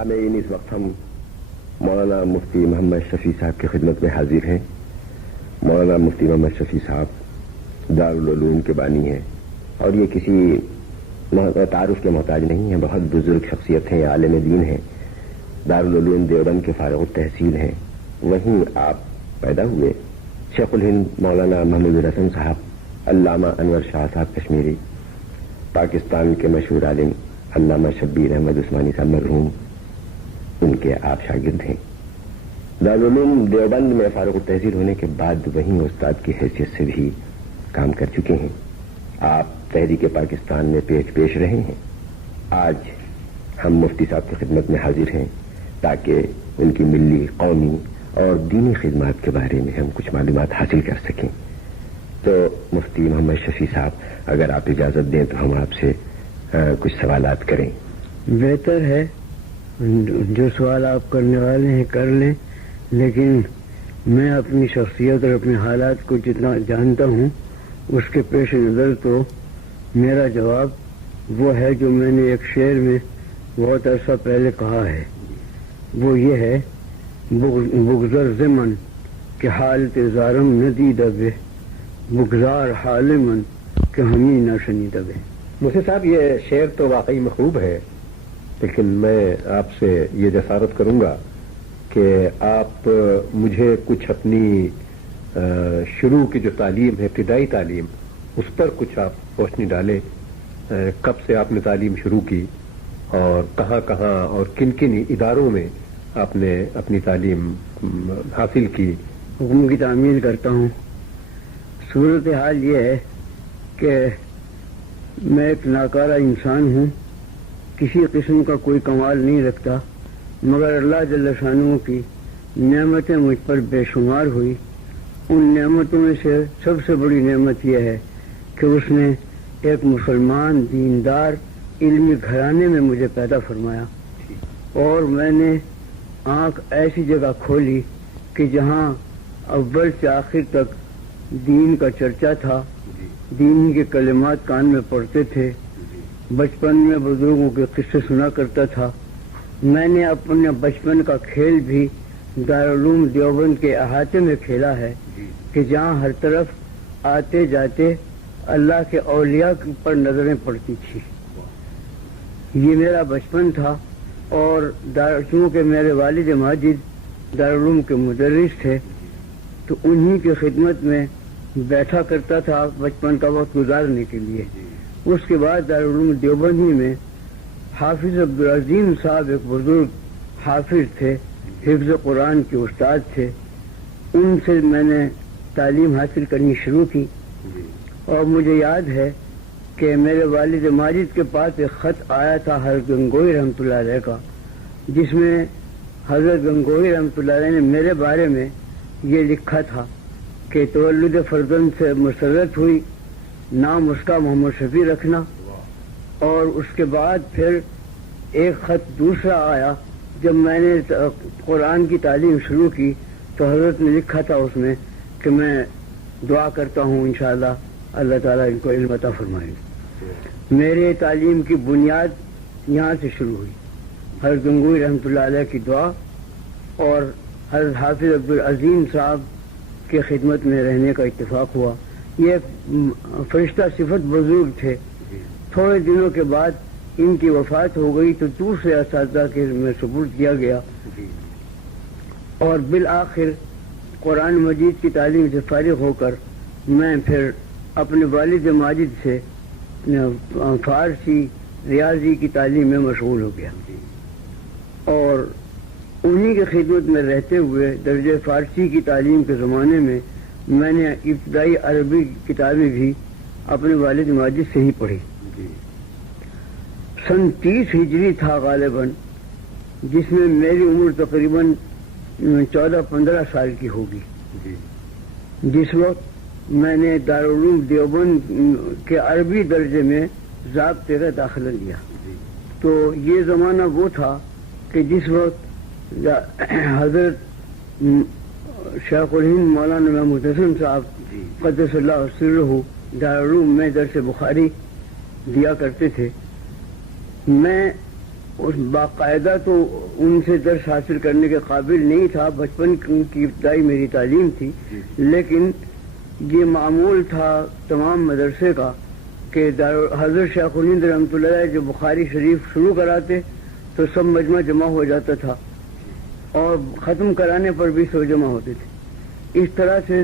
سامعین، اس وقت ہم مولانا مفتی محمد شفیع صاحب کی خدمت میں حاضر ہیں۔ مولانا مفتی محمد شفیع صاحب دارالعلوم کے بانی ہیں اور یہ کسی تعارف کے محتاج نہیں ہیں، بہت بزرگ شخصیت ہیں، عالم دین ہیں، دارالعلوم دیوبند کے فارغ التحصیل ہیں۔ وہیں آپ پیدا ہوئے۔ شیخ الہند مولانا محمد الحسن صاحب، علامہ انور شاہ صاحب کشمیری، پاکستان کے مشہور عالم علامہ شبیر احمد عثمانی صاحب مرحوم، ان کے آپ شاگرد ہیں۔ دارالعلوم دیوبند میں فارغ التحصیل ہونے کے بعد وہیں استاد کی حیثیت سے بھی کام کر چکے ہیں۔ آپ تحریک پاکستان میں پیش رہے ہیں۔ آج ہم مفتی صاحب کی خدمت میں حاضر ہیں تاکہ ان کی ملی، قومی اور دینی خدمات کے بارے میں ہم کچھ معلومات حاصل کر سکیں۔ تو مفتی محمد شفیع صاحب، اگر آپ اجازت دیں تو ہم آپ سے کچھ سوالات کریں۔ بہتر ہے، جو سوال آپ کرنے والے ہیں کر لیں، لیکن میں اپنی شخصیت اور اپنے حالات کو جتنا جانتا ہوں اس کے پیش نظر تو میرا جواب وہ ہے جو میں نے ایک شعر میں بہت عرصہ پہلے کہا ہے، وہ یہ ہے: بگذر زمن کہ حالت زارم ندیدہ بے، بگزار حال من کہ ہمیں نہ شنیدہ بے۔ مفتی صاحب، یہ شعر تو واقعی مخوب ہے، لیکن میں آپ سے یہ جسارت کروں گا کہ آپ مجھے کچھ اپنی شروع کی جو تعلیم ہے، ابتدائی تعلیم، اس پر کچھ آپ روشنی ڈالیں۔ کب سے آپ نے تعلیم شروع کی اور کہاں کہاں اور کن کن اداروں میں آپ نے اپنی تعلیم حاصل کی؟ حکم کی تعمیل کرتا ہوں۔ صورتحال یہ ہے کہ میں ایک ناکارہ انسان ہوں، کسی قسم کا کوئی کمال نہیں رکھتا، مگر اللہ جل شانہ کی نعمتیں مجھ پر بے شمار ہوئی۔ ان نعمتوں میں سے سب سے بڑی نعمت یہ ہے کہ اس نے ایک مسلمان دیندار علمی گھرانے میں مجھے پیدا فرمایا، اور میں نے آنکھ ایسی جگہ کھولی کہ جہاں اول سے آخر تک دین کا چرچا تھا، دین کے کلمات کان میں پڑھتے تھے، بچپن میں بزرگوں کے قصے سنا کرتا تھا۔ میں نے اپنے بچپن کا کھیل بھی دارالعلوم دیوبند کے احاطے میں کھیلا ہے کہ جہاں ہر طرف آتے جاتے اللہ کے اولیاء پر نظریں پڑتی تھی۔ یہ میرا بچپن تھا، اور چونکہ میرے والد ماجد دارالعلوم کے مدرس تھے تو انہی کی خدمت میں بیٹھا کرتا تھا بچپن کا وقت گزارنے کے لیے۔ اس کے بعد دارالعلوم دیوبند ہی میں حافظ عبدالعظیم صاحب ایک بزرگ حافظ تھے، حفظ قرآن کے استاد تھے، ان سے میں نے تعلیم حاصل کرنی شروع کی۔ اور مجھے یاد ہے کہ میرے والد ماجد کے پاس ایک خط آیا تھا حضرت گنگوئی رحمۃ اللہ علیہ کا، جس میں حضرت گنگوئی رحمۃ اللہ علیہ نے میرے بارے میں یہ لکھا تھا کہ تولد فرزند سے مسرت ہوئی، نام اس کا محمد شفیع رکھنا۔ اور اس کے بعد پھر ایک خط دوسرا آیا جب میں نے قرآن کی تعلیم شروع کی تو حضرت نے لکھا تھا اس میں کہ میں دعا کرتا ہوں انشاءاللہ اللہ تعالیٰ ان کو علم عطا فرمائے۔ میرے تعلیم کی بنیاد یہاں سے شروع ہوئی، حضرت گنگوئی رحمۃ اللہ علیہ کی دعا اور حضرت حافظ عبدالعظیم صاحب کی خدمت میں رہنے کا اتفاق ہوا۔ یہ فرشتہ صفت بزرگ تھے۔ تھوڑے دنوں کے بعد ان کی وفات ہو گئی تو دوسرے اساتذہ کے میں سپرد کیا گیا، اور بالآخر قرآن مجید کی تعلیم سے فارغ ہو کر میں پھر اپنے والد ماجد سے فارسی ریاضی کی تعلیم میں مشغول ہو گیا، اور انہی کی خدمت میں رہتے ہوئے درجہ فارسی کی تعلیم کے زمانے میں میں نے ابتدائی عربی کتابیں بھی اپنے والد ماجد سے ہی پڑھی۔ سن 30 ہجری تھا غالباً، جس میں میری عمر تقریباً 14-15 سال کی ہوگی، جس وقت میں نے دارالعلوم دیوبند کے عربی درجے میں ضابطے کا داخلہ لیا۔ تو یہ زمانہ وہ تھا کہ جس وقت حضرت شیخ الہند مولانا محمد حسن صاحب قدس اللہ سرہ دارالعلوم میں درس بخاری دیا کرتے تھے۔ میں اس باقاعدہ تو ان سے درس حاصل کرنے کے قابل نہیں تھا، بچپن کی ابتدائی میری تعلیم تھی، لیکن یہ معمول تھا تمام مدرسے کا کہ حضرت شیخ الہند رحمۃ اللہ علیہ جو بخاری شریف شروع کراتے تو سب مجمع جمع ہو جاتا تھا اور ختم کرانے پر بھی سب جمع ہوتے تھے۔ اس طرح سے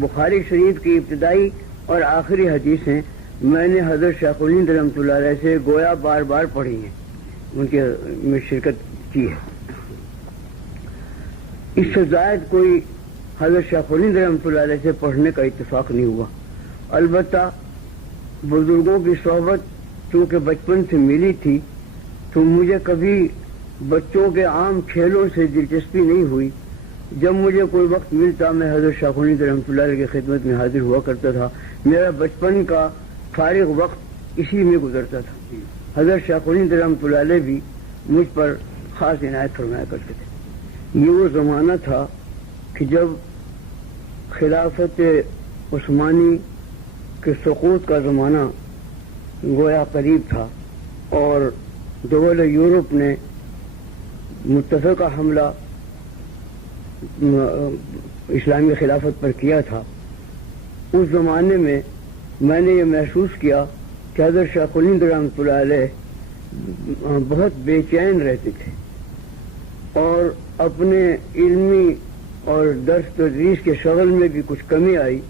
بخاری شریف کی ابتدائی اور آخری حدیثیں میں نے حضرت شیخ الہند رحمۃ اللہ علیہ سے گویا بار بار پڑھی ہیں، ان کے میں شرکت کی ہے۔ اس سے زائد کوئی حضرت شیخ الہند رحمۃ اللہ علیہ سے پڑھنے کا اتفاق نہیں ہوا۔ البتہ بزرگوں کی صحبت چونکہ بچپن سے ملی تھی تو مجھے کبھی بچوں کے عام کھیلوں سے دلچسپی نہیں ہوئی۔ جب مجھے کوئی وقت ملتا میں حضرت شیخ الہند رحمۃ اللہ علیہ کی خدمت میں حاضر ہوا کرتا تھا۔ میرا بچپن کا فارغ وقت اسی میں گزرتا تھا۔ حضرت شیخ الہند رحمۃ اللہ علیہ بھی مجھ پر خاص عنایت فرمایا کرتے تھے۔ یہ وہ زمانہ تھا کہ جب خلافت عثمانی کے سقوط کا زمانہ گویا قریب تھا اور دول یورپ نے متفقہ حملہ اسلامی خلافت پر کیا تھا۔ اس زمانے میں میں نے یہ محسوس کیا کہ حضرت شیخ الہند رحمۃ اللہ علیہ بہت بے چین رہتے تھے اور اپنے علمی اور درس تدریس کے شغل میں بھی کچھ کمی آئی،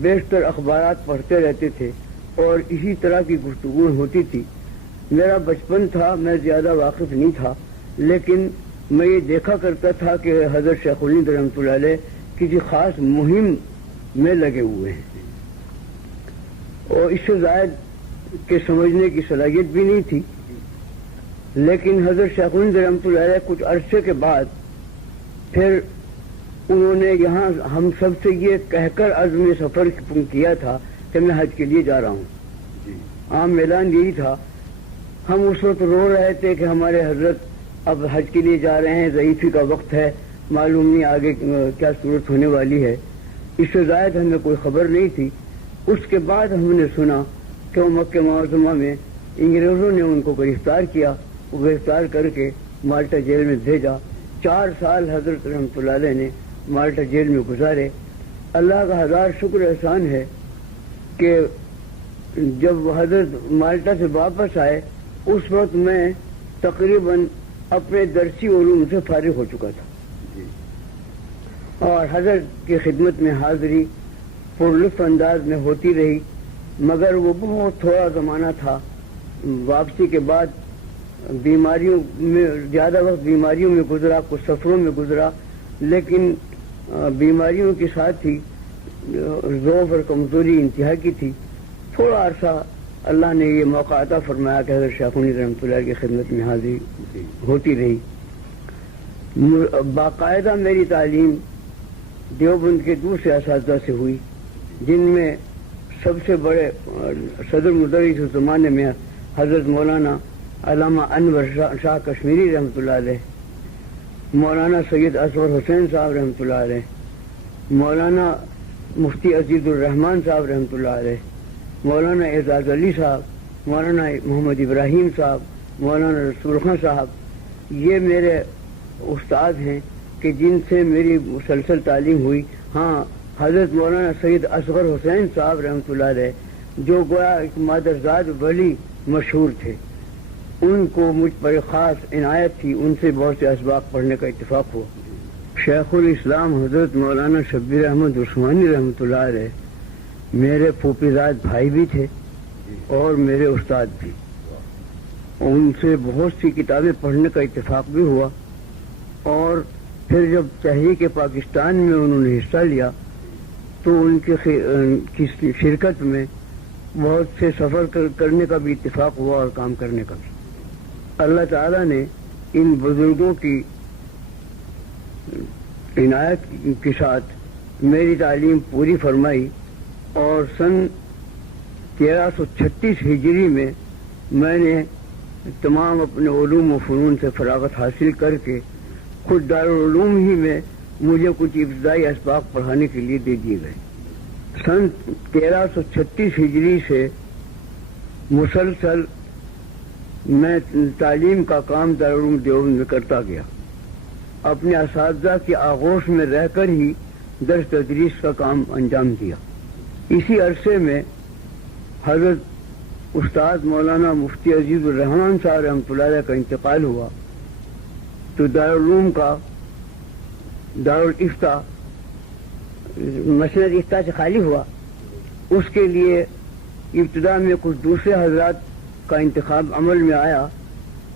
بیشتر اخبارات پڑھتے رہتے تھے اور اسی طرح کی گفتگو ہوتی تھی۔ میرا بچپن تھا، میں زیادہ واقف نہیں تھا، لیکن میں یہ دیکھا کرتا تھا کہ حضرت شیخ الہند رحمۃ اللہ علیہ کسی خاص مہم میں لگے ہوئے ہیں اور اس سے زائد کے سمجھنے کی صلاحیت بھی نہیں تھی۔ لیکن حضرت شیخ الہند رحمۃ اللہ علیہ کچھ عرصے کے بعد پھر انہوں نے یہاں ہم سب سے یہ کہہ کر عزم سفر کیا تھا کہ میں حج کے لیے جا رہا ہوں۔ عام اعلان یہی تھا۔ ہم اس وقت رو رہے تھے کہ ہمارے حضرت اب حج کے لیے جا رہے ہیں، ضعیفی کا وقت ہے، معلوم نہیں آگے کیا صورت ہونے والی ہے۔ اس سے زائد ہمیں کوئی خبر نہیں تھی۔ اس کے بعد ہم نے سنا کہ وہ مکہ معظمہ میں انگریزوں نے ان کو گرفتار کیا، وہ گرفتار کر کے مالٹا جیل میں بھیجا۔ 4 سال حضرت رحمۃ اللہ علیہ نے مالٹا جیل میں گزارے۔ اللہ کا ہزار شکر احسان ہے کہ جب حضرت مالٹا سے واپس آئے اس وقت میں تقریباً اپنے درسی علوم سے فارغ ہو چکا تھا اور حضرت کی خدمت میں حاضری پرلطف انداز میں ہوتی رہی، مگر وہ بہت تھوڑا زمانہ تھا۔ واپسی کے بعد بیماریوں میں زیادہ وقت بیماریوں میں گزرا، کچھ سفروں میں گزرا، لیکن بیماریوں کے ساتھ ہی ضعف اور کمزوری انتہا کی تھی۔ تھوڑا عرصہ اللہ نے یہ موقع عطا فرمایا کہ حضرت شیخ الہند رحمۃ اللہ کی خدمت میں حاضری ہوتی رہی۔ باقاعدہ میری تعلیم دیوبند کے دوسرے اساتذہ سے ہوئی، جن میں سب سے بڑے صدر مدرس اس زمانے میں حضرت مولانا علامہ انور شاہ کشمیری رحمۃ اللہ علیہ، مولانا سید اصغر حسین صاحب رحمۃ اللہ علیہ، مولانا مفتی عزیز الرحمان صاحب رحمۃ اللہ علیہ، مولانا اعزاز علی صاحب، مولانا محمد ابراہیم صاحب، مولانا رسول خان صاحب، یہ میرے استاد ہیں کہ جن سے میری مسلسل تعلیم ہوئی۔ ہاں، حضرت مولانا سید اصغر حسین صاحب رحمۃ اللہ علیہ جو گویا ایک مادرزاد ولی مشہور تھے، ان کو مجھ پر خاص عنایت تھی، ان سے بہت سے اسباق پڑھنے کا اتفاق ہوا۔ شیخ الاسلام حضرت مولانا شبیر احمد عثمانی رحمۃ اللہ علیہ میرے پھوپھیزاد بھائی بھی تھے اور میرے استاد بھی۔ ان سے بہت سی کتابیں پڑھنے کا اتفاق بھی ہوا اور پھر جب تحریک پاکستان میں انہوں نے حصہ لیا تو ان کی شرکت میں بہت سے سفر کرنے کا بھی اتفاق ہوا اور کام کرنے کا بھی۔ اللہ تعالیٰ نے ان بزرگوں کی عنایت کے ساتھ میری تعلیم پوری فرمائی اور سن 1336 ہجری میں میں نے تمام اپنے علوم و فنون سے فراغت حاصل کر کے خود دارالعلوم ہی میں مجھے کچھ ابتدائی اسباق پڑھانے کے لیے دے دیے گئے۔ سن 1336 ہجری سے مسلسل میں تعلیم کا کام دارالعلوم دیوبند میں کرتا گیا. اپنے اساتذہ کی آغوش میں رہ کر ہی درس تدریس کا کام انجام دیا. اسی عرصے میں حضرت استاد مولانا مفتی عزیز الرحمان صاحب رحمۃ اللہ علیہ کا انتقال ہوا تو دارالعلوم کا دارالفتہ مسند افتاء سے خالی ہوا. اس کے لیے ابتدا میں کچھ دوسرے حضرات کا انتخاب عمل میں آیا،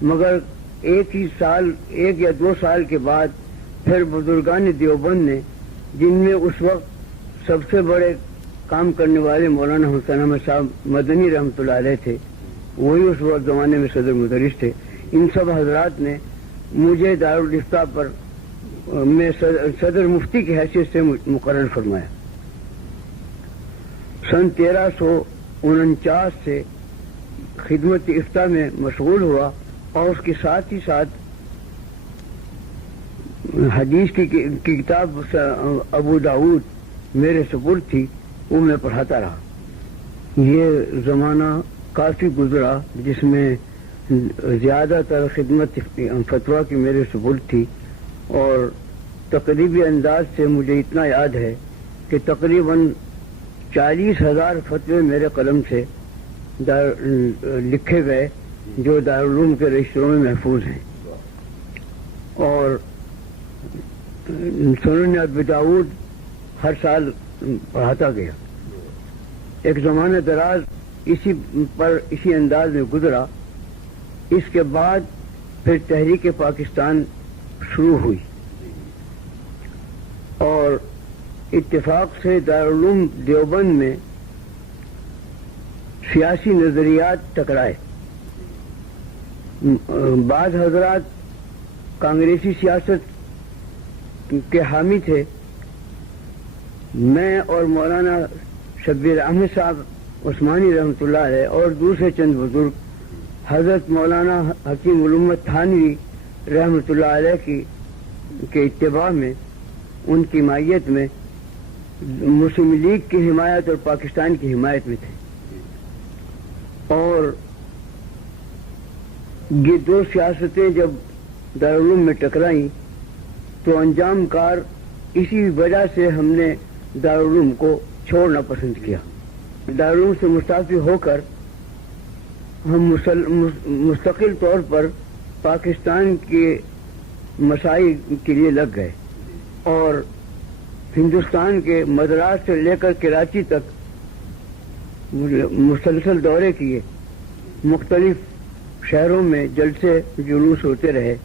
مگر ایک یا دو سال کے بعد پھر بزرگان دیوبند نے، جن میں اس وقت سب سے بڑے کام کرنے والے مولانا حسین احمد صاحب مدنی رحمۃ اللہ علیہ تھے، وہی اس وقت زمانے میں صدر مدرس تھے، ان سب حضرات نے مجھے دارالفتہ پر میں صدر مفتی کی حیثیت سے مقرر فرمایا. سن 1349 سے خدمت افتاء میں مشغول ہوا اور اس کے ساتھ ہی ساتھ حدیث کی کتاب ابو داؤد میرے سپرد تھی، وہ میں پڑھاتا رہا. یہ زمانہ کافی گزرا جس میں زیادہ تر خدمت فتویٰ کی میرے سپرد تھی، اور تقریبی انداز سے مجھے اتنا یاد ہے کہ تقریباً 40,000 فتوے میرے قلم سے لکھے گئے جو دارالعلوم کے رجسٹروں میں محفوظ ہیں. اور سنن ابی داؤد ہر سال پڑھاتا گیا. ایک زمانہ دراز اسی انداز میں گزرا. اس کے بعد پھر تحریک پاکستان شروع ہوئی اور اتفاق سے دارالعلوم دیوبند میں سیاسی نظریات ٹکرائے. بعض حضرات کانگریسی سیاست کے حامی تھے. میں اور مولانا شبیر احمد صاحب عثمانی رحمۃ اللہ علیہ اور دوسرے چند بزرگ حضرت مولانا حکیم الامت تھانوی رحمۃ اللہ علیہ کے اتباع میں، ان کی مائیت میں مسلم لیگ کی حمایت اور پاکستان کی حمایت میں تھے. اور یہ دو سیاستیں جب دارالعلوم میں ٹکرائیں تو انجام کار اسی وجہ سے ہم نے دارالعلوم کو چھوڑنا پسند کیا. دارالعلوم سے مستعفی ہو کر ہم مستقل طور پر پاکستان کے مسائل کے لیے لگ گئے اور ہندوستان کے مدراس سے لے کر کراچی تک مسلسل دورے کیے. مختلف شہروں میں جلسے جلوس ہوتے رہے.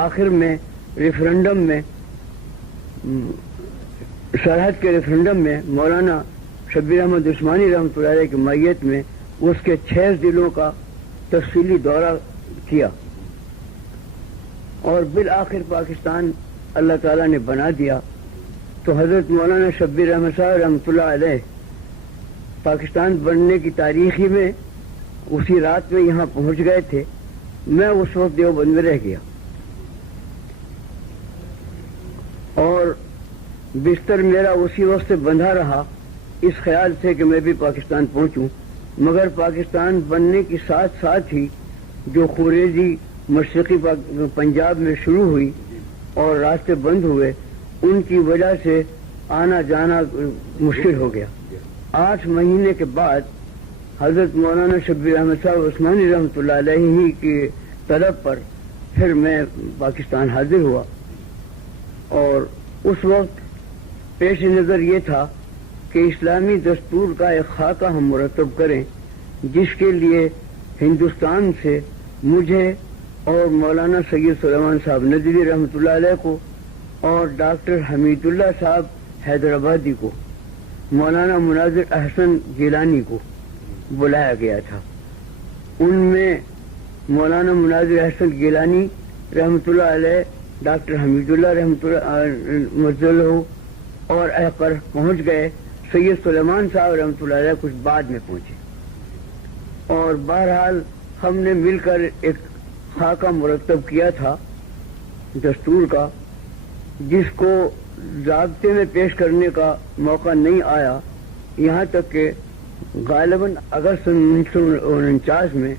آخر میں ریفرنڈم میں، سرحد کے ریفرنڈم میں مولانا شبیر احمد عثمانی رحمۃ اللہ علیہ کی مائیت میں اس کے 6 ضلعوں کا تفصیلی دورہ کیا اور بالآخر پاکستان اللہ تعالیٰ نے بنا دیا. تو حضرت مولانا شبیر احمد صاحب رحمۃ اللہ علیہ پاکستان بننے کی تاریخی میں اسی رات میں یہاں پہنچ گئے تھے. میں اس وقت دیوبند میں رہ گیا اور بستر میرا اسی وقت سے بندھا رہا اس خیال سے کہ میں بھی پاکستان پہنچوں. مگر پاکستان بننے کے ساتھ ساتھ ہی جو خوریزی مشرقی پنجاب میں شروع ہوئی اور راستے بند ہوئے، ان کی وجہ سے آنا جانا مشکل ہو گیا. 8 مہینے کے بعد حضرت مولانا شبیر احمد صاحب عثمانی رحمۃ اللہ علیہ ہی کی طلب پر پھر میں پاکستان حاضر ہوا. اور اس وقت پیش نظر یہ تھا کہ اسلامی دستور کا ایک خاکہ ہم مرتب کریں جس کے لیے ہندوستان سے مجھے اور مولانا سید سلیمان صاحب ندوی رحمۃ اللہ علیہ کو اور ڈاکٹر حمید اللہ صاحب حیدرآبادی کو، مولانا مناظر احسن گیلانی کو بلایا گیا تھا. ان میں مولانا مناظر احسن گیلانی رحمۃ اللہ علیہ، ڈاکٹر حمید اللہ رحمۃ اللہ مزلہ اور احقر پہنچ گئے. سید سلیمان صاحب رحمۃ اللہ علیہ کچھ بعد میں پہنچے اور بہرحال ہم نے مل کر ایک خاکہ مرتب کیا تھا دستور کا، جس کو ضابطے میں پیش کرنے کا موقع نہیں آیا، یہاں تک کہ غالباً اگست 1949 میں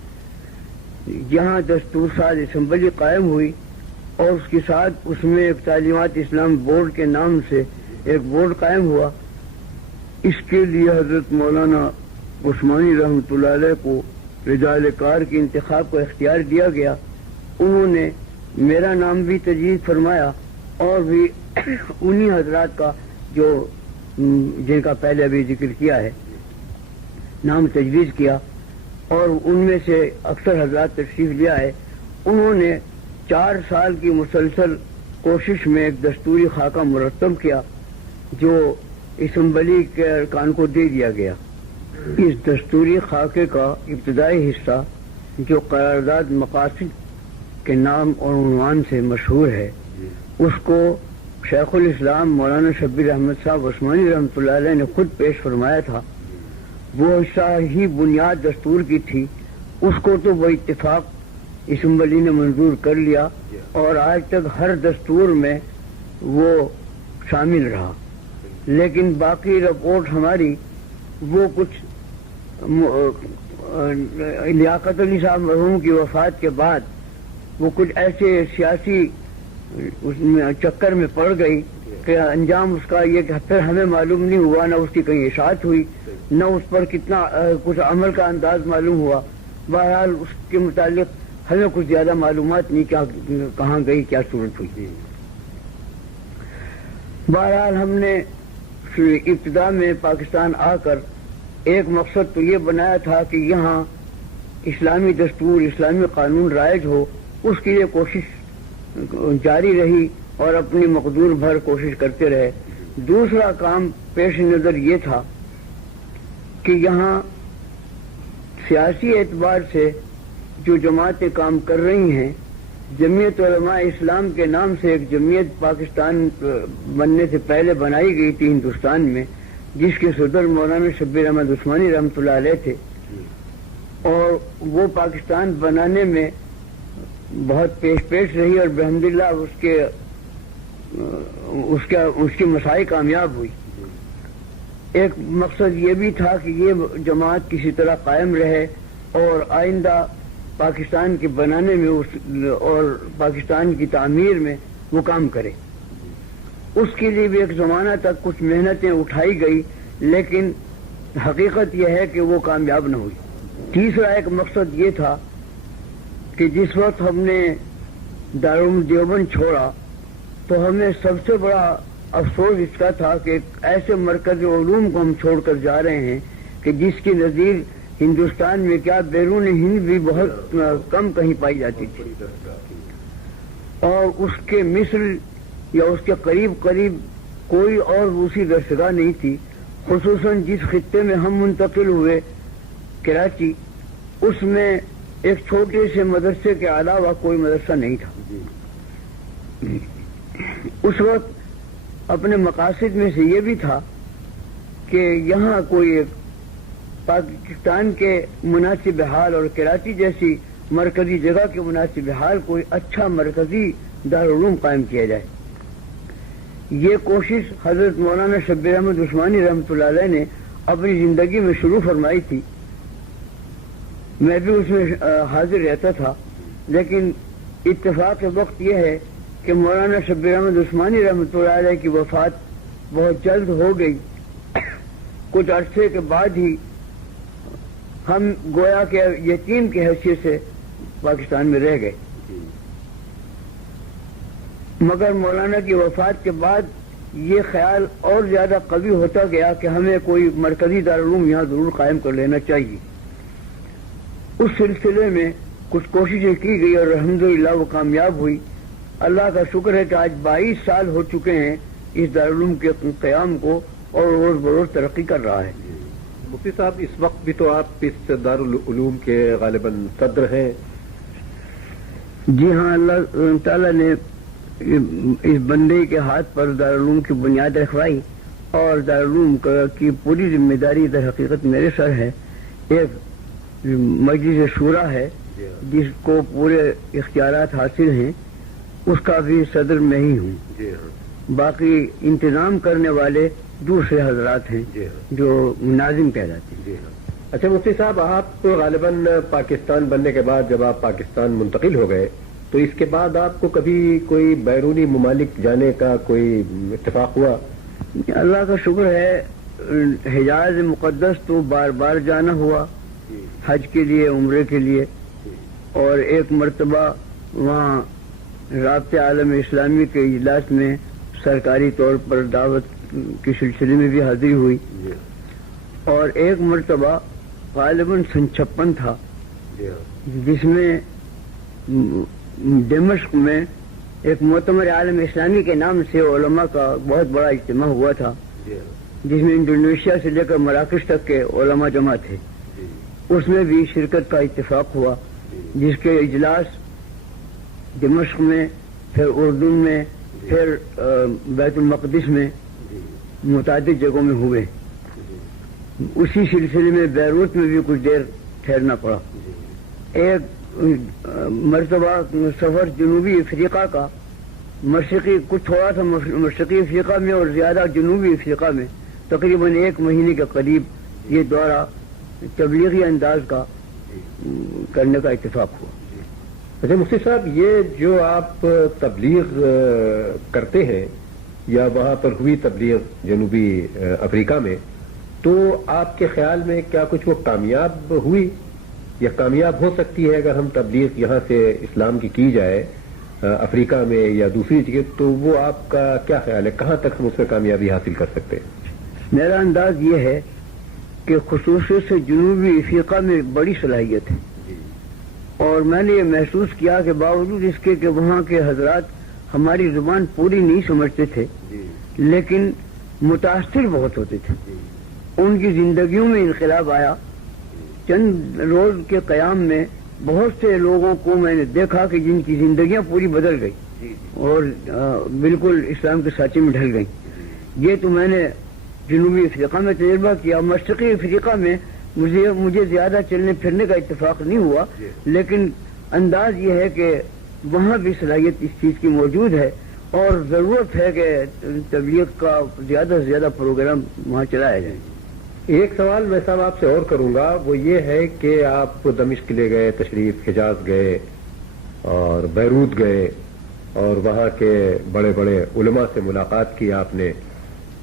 یہاں دستور ساز اسمبلی قائم ہوئی اور اس کے ساتھ اس میں ایک تعلیمات اسلام بورڈ کے نام سے ایک بورڈ قائم ہوا. اس کے لیے حضرت مولانا عثمانی رحمۃ اللہ علیہ کو رجال کار کے انتخاب کا اختیار دیا گیا. انہوں نے میرا نام بھی تجویز فرمایا اور بھی انہی حضرات کا جو جن کا پہلے ابھی ذکر کیا ہے نام تجویز کیا، اور ان میں سے اکثر حضرات تشریف لیا ہے. انہوں نے 4 سال کی مسلسل کوشش میں ایک دستوری خاکہ مرتب کیا جو اسمبلی کے ارکان کو دے دیا گیا. اس دستوری خاکے کا ابتدائی حصہ جو قرارداد مقاصد کے نام اور عنوان سے مشہور ہے، اس کو شیخ الاسلام مولانا شبیر احمد صاحب عثمانی رحمۃ اللہ علیہ نے خود پیش فرمایا تھا. وہ حصہ ہی بنیاد دستور کی تھی. اس کو تو وہ اتفاق اسمبلی نے منظور کر لیا اور آج تک ہر دستور میں وہ شامل رہا. لیکن باقی رپورٹ ہماری وہ کچھ لیاقت علی صاحب مرحوم کی وفات کے بعد وہ کچھ ایسے سیاسی اس میں چکر میں پڑ گئی کہ انجام اس کا یہ کہ پھر ہمیں معلوم نہیں ہوا، نہ اس کی کہیں اشاعت ہوئی، نہ اس پر کتنا کچھ عمل کا انداز معلوم ہوا. بہرحال اس کے متعلق ہمیں کچھ زیادہ معلومات نہیں کیا کہاں گئی، کیا صورت ہوئی. بہرحال ہم نے ابتدا میں پاکستان آ کر ایک مقصد تو یہ بنایا تھا کہ یہاں اسلامی دستور اسلامی قانون رائج ہو. اس کے لیے کوشش جاری رہی اور اپنی مقدور بھر کوشش کرتے رہے. دوسرا کام پیش نظر یہ تھا کہ یہاں سیاسی اعتبار سے جو جماعتیں کام کر رہی ہیں، جمعیت علماء اسلام کے نام سے ایک جمعیت پاکستان بننے سے پہلے بنائی گئی تھی ہندوستان میں، جس کے صدر مولانا شبیر احمد عثمانی رحمۃ اللہ علیہ تھے، اور وہ پاکستان بنانے میں بہت پیش رہی اور بحمداللہ اس کے مساعی کامیاب ہوئی. ایک مقصد یہ بھی تھا کہ یہ جماعت کسی طرح قائم رہے اور آئندہ پاکستان کے بنانے میں اور پاکستان کی تعمیر میں وہ کام کرے. اس کے لیے بھی ایک زمانہ تک کچھ محنتیں اٹھائی گئی، لیکن حقیقت یہ ہے کہ وہ کامیاب نہ ہوئی. تیسرا ایک مقصد یہ تھا کہ جس وقت ہم نے دارالعلوم دیوبند چھوڑا تو ہمیں سب سے بڑا افسوس اس کا تھا کہ ایک ایسے مرکز علوم کو ہم چھوڑ کر جا رہے ہیں کہ جس کی نظیر ہندوستان میں کیا بیرون ہند بھی بہت کم کہیں پائی جاتی تھی، اور اس کے مصر یا اس کے قریب کوئی اور دوسری درسگاہ نہیں تھی. خصوصاً جس خطے میں ہم منتقل ہوئے کراچی، اس میں ایک چھوٹے سے مدرسے کے علاوہ کوئی مدرسہ نہیں تھا. اس وقت اپنے مقاصد میں سے یہ بھی تھا کہ یہاں کوئی پاکستان کے مناسب حال اور کراچی جیسی مرکزی جگہ کے مناسب حال کوئی اچھا مرکزی دارالعلوم قائم کیا جائے. یہ کوشش حضرت مولانا شبیر احمد عثمانی رحمۃ اللہ علیہ نے اپنی زندگی میں شروع فرمائی تھی. میں بھی اس میں حاضر رہتا تھا، لیکن اتفاق وقت یہ ہے کہ مولانا شبیر احمد عثمانی رحمۃ اللہ علیہ کی وفات بہت جلد ہو گئی. کچھ عرصے کے بعد ہی ہم گویا کہ یتیم کی حیثیت سے پاکستان میں رہ گئے. مگر مولانا کی وفات کے بعد یہ خیال اور زیادہ قوی ہوتا گیا کہ ہمیں کوئی مرکزی دارالعلوم یہاں ضرور قائم کر لینا چاہیے. اس سلسلے میں کچھ کوششیں کی گئی اور الحمدللہ وہ کامیاب ہوئی. اللہ کا شکر ہے کہ آج 22 سال ہو چکے ہیں اس دارالعلوم کے قیام کو، اور روز بروز ترقی کر رہا ہے. مفتی صاحب، اس وقت بھی تو آپ اس دارالعلوم کے غالباً صدر ہیں. جی ہاں، اللہ تعالیٰ نے اس بندے کے ہاتھ پر دارالعلوم کی بنیاد رکھوائی اور دارالعلوم کی پوری ذمہ داری در حقیقت میرے سر ہے. ایک مجلس شورا ہے جس کو پورے اختیارات حاصل ہیں، اس کا بھی صدر میں ہی ہوں. باقی انتظام کرنے والے دوسرے حضرات ہیں جو ناظم کہلاتے ہیں. اچھا مفتی صاحب، آپ غالباً پاکستان بننے کے بعد جب آپ پاکستان منتقل ہو گئے تو اس کے بعد آپ کو کبھی کوئی بیرونی ممالک جانے کا کوئی اتفاق ہوا؟ اللہ کا شکر ہے، حجاز مقدس تو بار بار جانا ہوا حج کے لیے، عمرے کے لیے، اور ایک مرتبہ وہاں رابطہ عالم اسلامی کے اجلاس میں سرکاری طور پر دعوت کے سلسلے میں بھی حاضری ہوئی، اور ایک مرتبہ غالباً سن 56 تھا جس میں دمشق میں ایک معتمر عالم اسلامی کے نام سے علماء کا بہت بڑا اجتماع ہوا تھا، جس میں انڈونیشیا سے لے کر مراکش تک کے علماء جمع تھے۔ اس میں بھی شرکت کا اتفاق ہوا، جس کے اجلاس دمشق میں، پھر اردن میں، پھر بیت المقدس میں، متعدد جگہوں میں ہوئے۔ اسی سلسلے میں بیروت میں بھی کچھ دیر ٹھہرنا پڑا۔ ایک مرتبہ سفر جنوبی افریقہ کا، مشرقی کچھ تھوڑا سا مشرقی افریقہ میں اور زیادہ جنوبی افریقہ میں، تقریباً 1 مہینے کے قریب یہ دورہ تبلیغی انداز کا کرنے کا اتفاق ہوا۔ اچھا مفتی صاحب، یہ جو آپ تبلیغ کرتے ہیں یا وہاں پر ہوئی تبلیغ جنوبی افریقہ میں، تو آپ کے خیال میں کیا کچھ وہ کامیاب ہوئی یا کامیاب ہو سکتی ہے؟ اگر ہم تبلیغ یہاں سے اسلام کی جائے افریقہ میں یا دوسری جگہ، تو وہ آپ کا کیا خیال ہے، کہاں تک ہم اس میں کامیابی حاصل کر سکتے ہیں؟ میرا انداز یہ ہے کہ خصوصیت سے جنوبی افریقہ میں بڑی صلاحیت ہے، اور میں نے یہ محسوس کیا کہ باوجود اس کے کہ وہاں کے حضرات ہماری زبان پوری نہیں سمجھتے تھے، لیکن متاثر بہت ہوتے تھے۔ ان کی زندگیوں میں انقلاب آیا۔ چند روز کے قیام میں بہت سے لوگوں کو میں نے دیکھا کہ جن کی زندگیاں پوری بدل گئی اور بالکل اسلام کے سانچے میں ڈھل گئی۔ یہ تو میں نے جنوبی افریقہ میں تجربہ کیا۔ مشرقی افریقہ میں مجھے زیادہ چلنے پھرنے کا اتفاق نہیں ہوا، لیکن انداز یہ ہے کہ وہاں بھی صلاحیت اس چیز کی موجود ہے، اور ضرورت ہے کہ تبلیغ کا زیادہ سے زیادہ پروگرام وہاں چلایا جائے۔ ایک سوال میں صاحب آپ سے اور کروں گا، وہ یہ ہے کہ آپ دمشق لے گئے تشریف، حجاز گئے اور بیروت گئے اور وہاں کے بڑے بڑے علماء سے ملاقات کی آپ نے،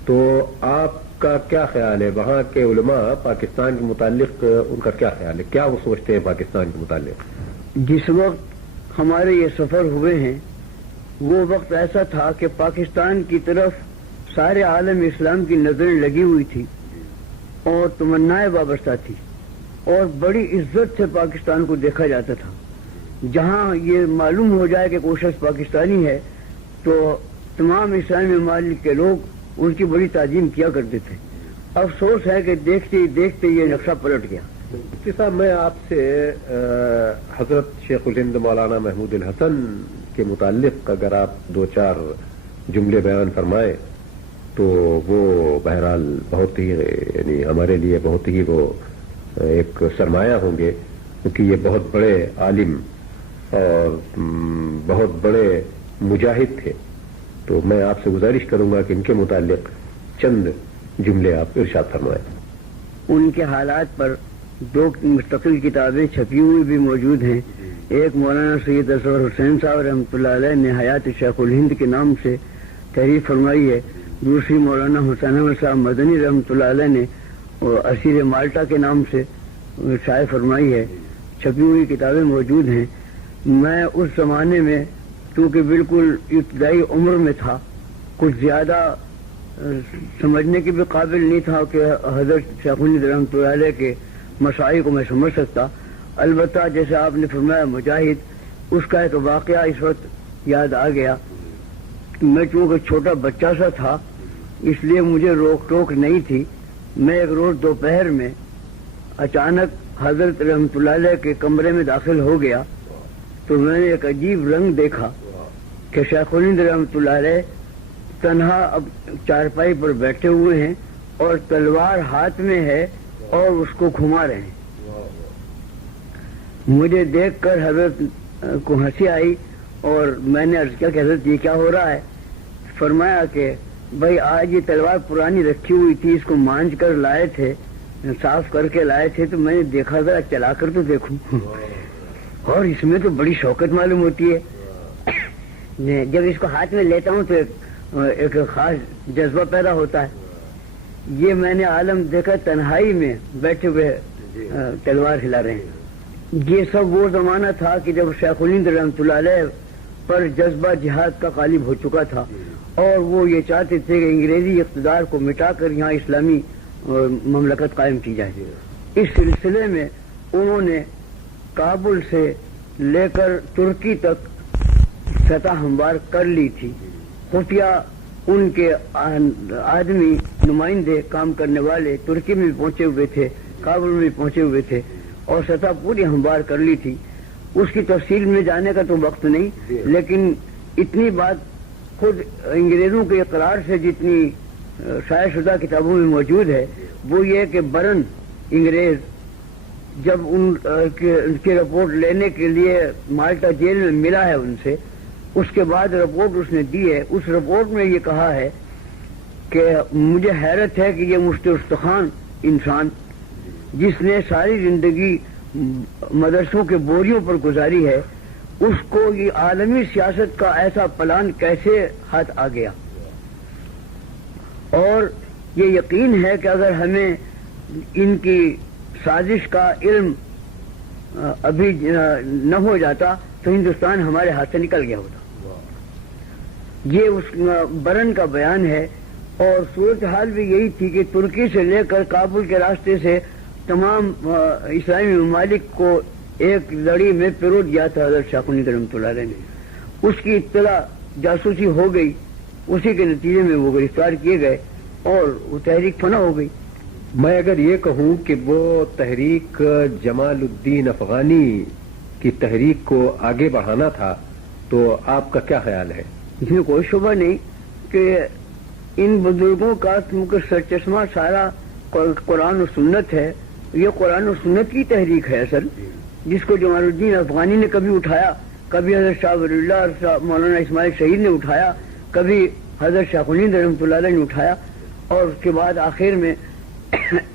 تو آپ کا کیا خیال ہے وہاں کے علماء پاکستان کے متعلق، ان کا کیا خیال ہے، کیا وہ سوچتے ہیں پاکستان کے متعلق؟ جس وقت ہمارے یہ سفر ہوئے ہیں وہ وقت ایسا تھا کہ پاکستان کی طرف سارے عالم اسلام کی نظریں لگی ہوئی تھی اور تمنائیں وابستہ تھی، اور بڑی عزت سے پاکستان کو دیکھا جاتا تھا۔ جہاں یہ معلوم ہو جائے کہ کوئی شخص پاکستانی ہے تو تمام اسلامی ممالک کے لوگ ان کی بڑی تعظیم کیا کرتے تھے۔ افسوس ہے کہ دیکھتے ہی دیکھتے یہ نقشہ پلٹ گیا۔ مفتی صاحب، میں آپ سے حضرت شیخ الہند مولانا محمود الحسن کے متعلق اگر آپ 2-4 جملے بیان فرمائیں تو وہ بہرحال بہت ہی، یعنی ہمارے لیے بہت ہی وہ ایک سرمایہ ہوں گے، کیونکہ یہ بہت بڑے عالم اور بہت بڑے مجاہد تھے۔ تو میں آپ سے گزارش کروں گا کہ ان کے متعلق چند جملے آپ ارشاد فرمائیں۔ ان کے حالات پر 2 مستقل کتابیں چھپی ہوئی بھی موجود ہیں۔ ایک مولانا سید اصغر حسین صاحب رحمۃ اللہ علیہ نے حیات شیخ الہند کے نام سے تحریر فرمائی ہے، دوسری مولانا حسین احمد صاحب مدنی رحمۃ اللہ علیہ نے اسیر مالٹا کے نام سے شائع فرمائی ہے۔ چھپی ہوئی کتابیں موجود ہیں۔ میں اس زمانے میں کیونکہ بالکل ابتدائی عمر میں تھا، کچھ زیادہ سمجھنے کے بھی قابل نہیں تھا کہ حضرت شیخ الہند رحمۃ اللہ علیہ کے مسائل کو میں سمجھ سکتا۔ البتہ جیسے آپ نے فرمایا مجاہد، اس کا ایک واقعہ اس وقت یاد آ گیا۔ میں چونکہ چھوٹا بچہ سا تھا اس لیے مجھے روک ٹوک نہیں تھی۔ میں ایک روز دوپہر میں اچانک حضرت رحمۃ اللہ علیہ کے کمرے میں داخل ہو گیا تو میں نے ایک عجیب رنگ دیکھا کہ شیخ الہند رحمۃ اللہ علیہ تنہا اب چارپائی پر بیٹھے ہوئے ہیں اور تلوار ہاتھ میں ہے اور اس کو گھما رہے ہیں۔ مجھے دیکھ کر حضرت کو ہنسی آئی اور میں نے عرض کیا کہ حضرت یہ کیا ہو رہا ہے؟ فرمایا کہ بھائی آج یہ تلوار پرانی رکھی ہوئی تھی، اس کو مانج کر لائے تھے صاف کر کے لائے تھے تو میں نے دیکھا ذرا چلا کر تو دیکھوں، اور اس میں تو بڑی شوقت معلوم ہوتی ہے. جب اس کو ہاتھ میں لیتا ہوں تو ایک خاص جذبہ پیدا ہوتا ہے. یہ میں نے عالم دیکھا تنہائی میں بیٹھے ہوئے تلوار ہلا رہے ہیں. یہ سب وہ زمانہ تھا کہ جب شیخ الہند رحمۃ اللہ علیہ پر جذبہ جہاد کا غالب ہو چکا تھا، اور وہ یہ چاہتے تھے کہ انگریزی اقتدار کو مٹا کر یہاں اسلامی مملکت قائم کی جائے. اس سلسلے میں انہوں نے کابل سے لے کر ترکی تک سطح ہموار کر لی تھی. خفیہ ان کے آدمی نمائندے کام کرنے والے ترکی میں بھی پہنچے ہوئے تھے، کابل میں بھی پہنچے ہوئے تھے، اور سطح پوری ہموار کر لی تھی. اس کی تفصیل میں جانے کا تو وقت نہیں، لیکن اتنی بات خود انگریزوں کے اقرار سے جتنی شائع شدہ کتابوں میں موجود ہے وہ یہ کہ برن انگریز جب ان کی رپورٹ لینے کے لیے مالٹا جیل میں ملا ہے ان سے، اس کے بعد رپورٹ اس نے دی ہے. اس رپورٹ میں یہ کہا ہے کہ مجھے حیرت ہے کہ یہ مستخان انسان جس نے ساری زندگی مدرسوں کے بوریوں پر گزاری ہے، اس کو یہ عالمی سیاست کا ایسا پلان کیسے ہاتھ آ گیا. اور یہ یقین ہے کہ اگر ہمیں ان کی سازش کا علم ابھی نہ ہو جاتا تو ہندوستان ہمارے ہاتھ سے نکل گیا ہوتا. یہ اس برن کا بیان ہے. اور صورتحال بھی یہی تھی کہ ترکی سے لے کر کابل کے راستے سے تمام اسلامی ممالک کو ایک لڑی میں پیرو دیا تھا حضرت شیخ الہند رحمۃ اللہ علیہ نے. اس کی اطلاع جاسوسی ہو گئی، اسی کے نتیجے میں وہ گرفتار کیے گئے اور وہ تحریک فنا ہو گئی. میں اگر یہ کہوں کہ وہ تحریک جمال الدین افغانی کی تحریک کو آگے بڑھانا تھا تو آپ کا کیا خیال ہے؟ اس میں کوئی شبہ نہیں کہ ان بزرگوں کا کیونکہ سرچشمہ سارا قرآن و سنت ہے. یہ قرآن و سنت کی تحریک ہے اصل، جس کو جمال الدین افغانی نے کبھی اٹھایا، کبھی حضرت شاہ ولی اللہ اور مولانا اسماعیل شہید نے اٹھایا، کبھی حضرت شیخ الہند رحمۃ اللہ علیہ نے اٹھایا، اور اس کے بعد آخر میں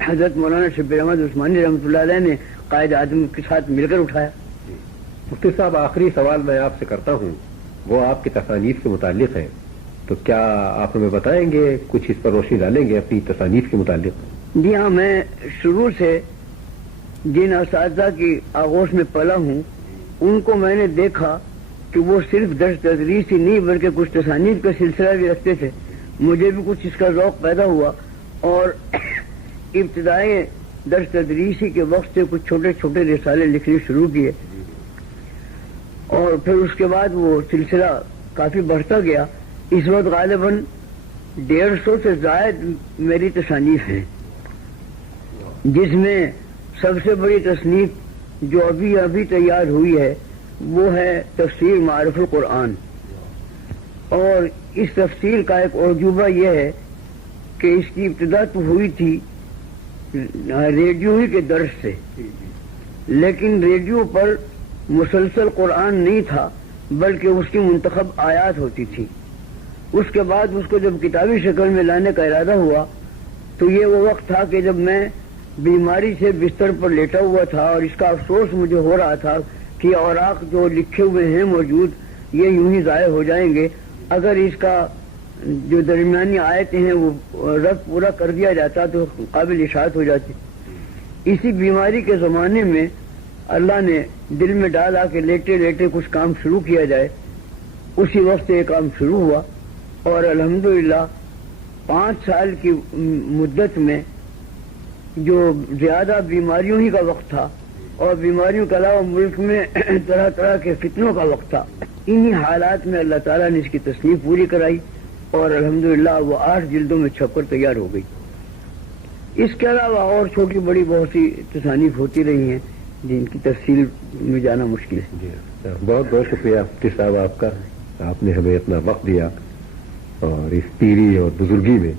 حضرت مولانا شبیر احمد عثمانی رحمۃ اللہ علیہ نے قائد اعظم کے ساتھ مل کر اٹھایا. مفتی صاحب، آخری سوال میں آپ سے کرتا ہوں، وہ آپ کی تصانیف سے متعلق ہے، تو کیا آپ ہمیں بتائیں گے، کچھ اس پر روشنی ڈالیں گے اپنی تصانیف کے متعلق؟ جی ہاں، میں شروع سے جن اساتذہ کی آغوش میں پلا ہوں ان کو میں نے دیکھا کہ وہ صرف درس تدریس ہی نہیں بلکہ کچھ تصانیف کا سلسلہ بھی رکھتے تھے. مجھے بھی کچھ اس کا ذوق پیدا ہوا اور ابتدائی درس تدریسی کے وقت سے کچھ چھوٹے چھوٹے رسالے لکھنے شروع کیے، اور پھر اس کے بعد وہ سلسلہ کافی بڑھتا گیا. اس وقت غالباً 150 سے زائد میری تصانیف ہیں، جس میں سب سے بڑی تصنیف جو ابھی تیار ہوئی ہے وہ ہے تفسیر معارف القرآن. اور اس تفسیر کا ایک عجوبہ یہ ہے کہ اس کی ابتدا تو ہوئی تھی ریڈیو ہی کے درس سے، لیکن ریڈیو پر مسلسل قرآن نہیں تھا بلکہ اس کی منتخب آیات ہوتی تھی. اس کے بعد اس کو جب کتابی شکل میں لانے کا ارادہ ہوا تو یہ وہ وقت تھا کہ جب میں بیماری سے بستر پر لیٹا ہوا تھا، اور اس کا افسوس مجھے ہو رہا تھا کہ اوراق جو لکھے ہوئے ہیں موجود یہ یوں ہی ضائع ہو جائیں گے. اگر اس کا جو درمیانی آیتیں ہیں وہ رب پورا کر دیا جاتا تو قابل اشاعت ہو جاتی. اسی بیماری کے زمانے میں اللہ نے دل میں ڈالا کہ لیٹے لیٹے کچھ کام شروع کیا جائے. اسی وقت یہ کام شروع ہوا، اور الحمدللہ 5 سال کی مدت میں جو زیادہ بیماریوں ہی کا وقت تھا اور بیماریوں کے علاوہ ملک میں طرح طرح کے فتنوں کا وقت تھا، انہی حالات میں اللہ تعالیٰ نے اس کی تصنیف پوری کرائی اور الحمدللہ وہ 8 جلدوں میں چھپ کر تیار ہو گئی. اس کے علاوہ اور چھوٹی بڑی بہت سی تصانیف ہوتی رہی ہیں جن کی تفصیل میں جانا مشکل ہے. بہت بہت شکریہ مفتی صاحب آپ کا، آپ نے ہمیں اپنا وقت دیا اور اس پیری اور بزرگی میں